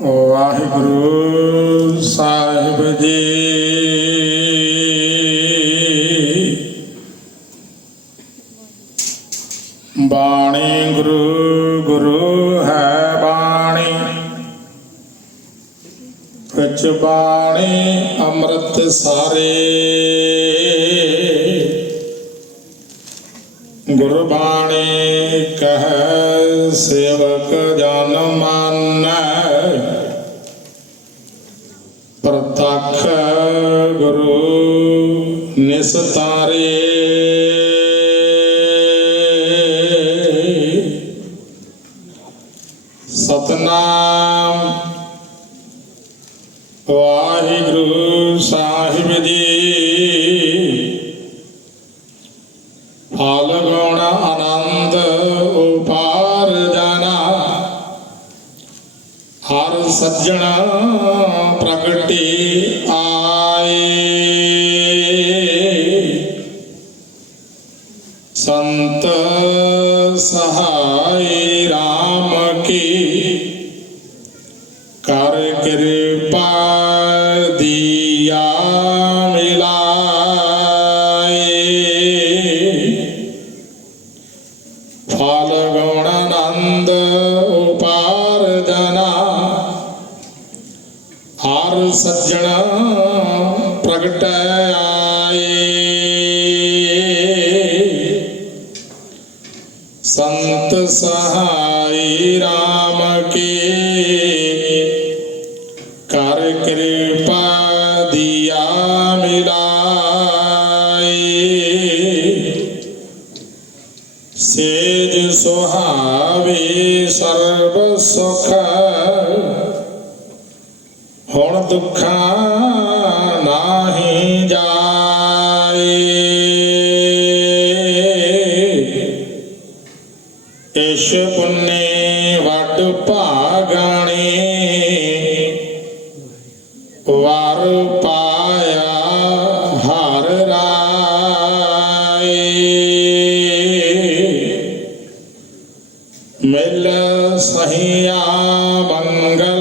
ਵਾਹਿਗੁਰੂ ਸਾਹਿਬ ਜੀ। ਬਾਣੀ ਗੁਰੂ ਗੁਰੂ ਹੈ ਬਾਣੀ। ਵਿੱਚ ਬਾਣੀ ਅੰਮ੍ਰਿਤ ਸਾਰੇ। ਗੁਰਬਾਣੀ ਕਹ ਸੇਵਕ ਜਨ ਮਾਨੈ ਪ੍ਰਤੱਖ ਗੁਰੂ ਨਿਸਤਾਰੇ। ਸਤਨਾਮ ਸੰਤ ਸਹਾਈ RAM ਕੀ ਕਰ ਕਿਰਪਾ ਦੀਆ ਮਿਲਾਏ। ਫਲ ਗੁਣ ਆਨੰਦ ਉਪਾਰ ਹਰ ਸੱਜਣ ਪ੍ਰਗਟ ਆਏ। ਸੰਤ ਸਹਾਈ RAM ਕੇ ਕਰ ਕਿਰਪਾ ਦੀਆ ਮਿਲਾਏ। ਸੇਜ ਸੁਹਾਵੇ ਸਰਬ ਸੁਖ। ਹੁਣ ਦੁੱਖਾਂ ਭਾਗਾਣੇ ਵਾਰ ਪਾਇਆ ਹਰ ਰਾਏ। ਮਿਲ ਸਹੀਆ ਮੰਗਲ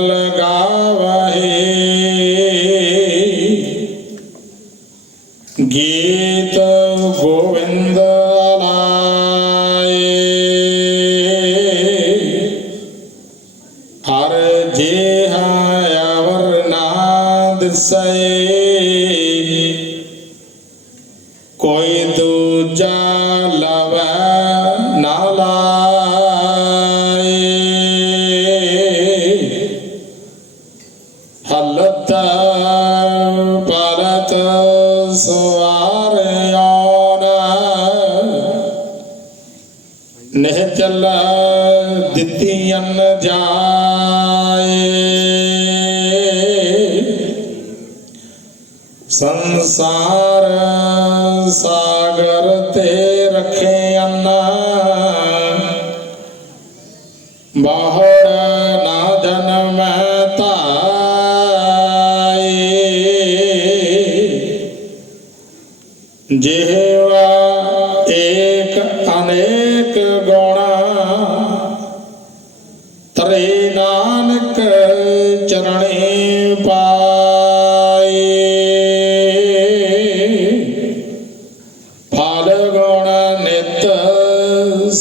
ਨਾ ਕੋਈ ਦੂਜਾ ਲਵੈ ਨਾ ਲਾਏ। ਹਲਤ ਪਰਤ ਸਵਾਰਿਆਨ। ਨਿਹਚਲ ਦਿੱਤੀਆਂ ਜਾ ਸੰਸਾਰ ਸਾਗਰ ਤੇ ਰੱਖੇ ਅੰਨਾ। ਬਾਹੜ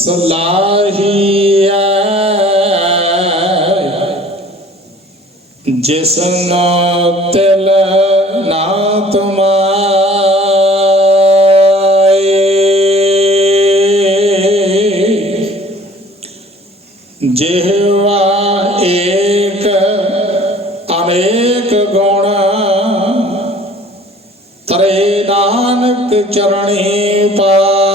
ਸਲਾਹੀਐ ਜਿਸਨੋ ਤਿਲ ਨਾ ਤੁਮਾਏ। ਜਿਹਵਾ ਏਕ ਅਨੇਕ ਗੁਣ। ਤਰੇ ਨਾਨਕ ਚਰਣੀ ਪਾ।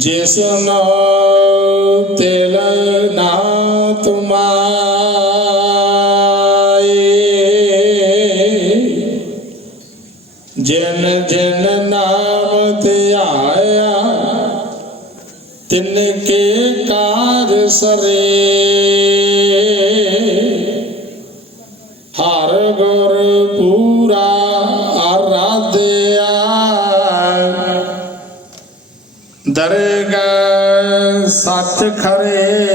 ਸਲਾਹੀਐ ਜਿਸ ਨੋ ਤਿਲ ਨਾ ਤੁਮਾਏ ਜਨ ਜਨ ਨਾਮ ਧਿਆਇਆ ਤਿਨ ਕੇ ਕਾਰ ਸਰੇ। ਦਰਗਹਿ ਸੱਚ ਖਰੇ,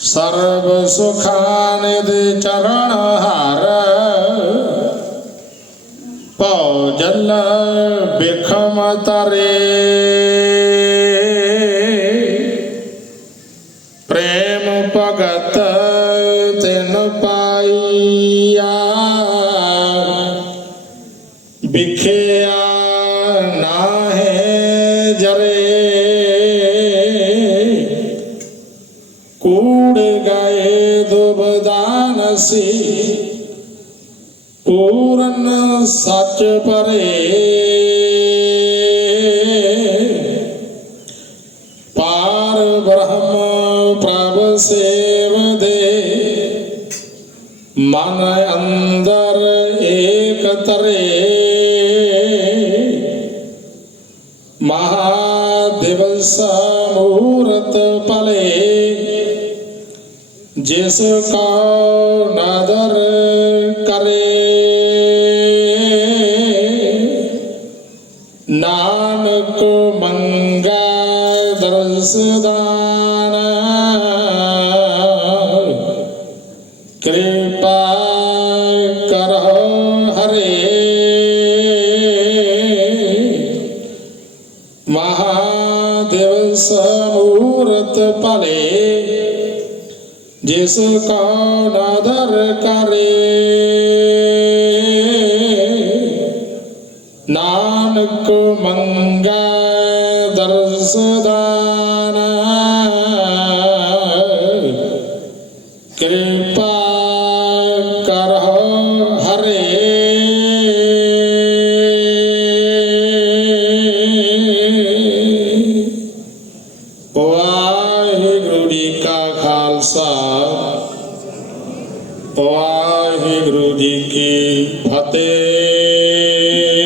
ਸਰਬ ਸੁਖਾਨ ਦੇ ਚਰਨ ਹਰ। ਭਉ ਜਲ ਬੇਖਮ ਤਰੇ। ਪ੍ਰੇਮ ਭਗਤ ਤਿਨ ਪਾ ਗਏ ਦੁਬਦਾਨ ਪੂਰਨ ਸੱਚ ਪਰੇ। ਪਾਰ ਬ੍ਰਹਮ ਪ੍ਰਭ ਸੇਵ ਦੇ। ਮਨ ਅੰਦਰ ਏਕ ਤਰੇ। ਮਹਾ ਦਿਵਸ ਮੂਰਤ ਭਲੇ। ਜਿਸ ਕਾ ਨਾਦਰ ਕਰੇ ਨਾਨਕ ਮੰਗਾ ਦਰਸ ਕਿਰਪਾ ਕਰੋ ਹਰੇ। ਮਹਾਦੇਵ ਸਮੂਰਤ ਭਲੇ। ਜਿਸ ਕਾ ਨਾਦਰ ਕਰੇ। ਨਾਨਕ ਮੰਗਾ ਦਰਸ ਦਾਨ।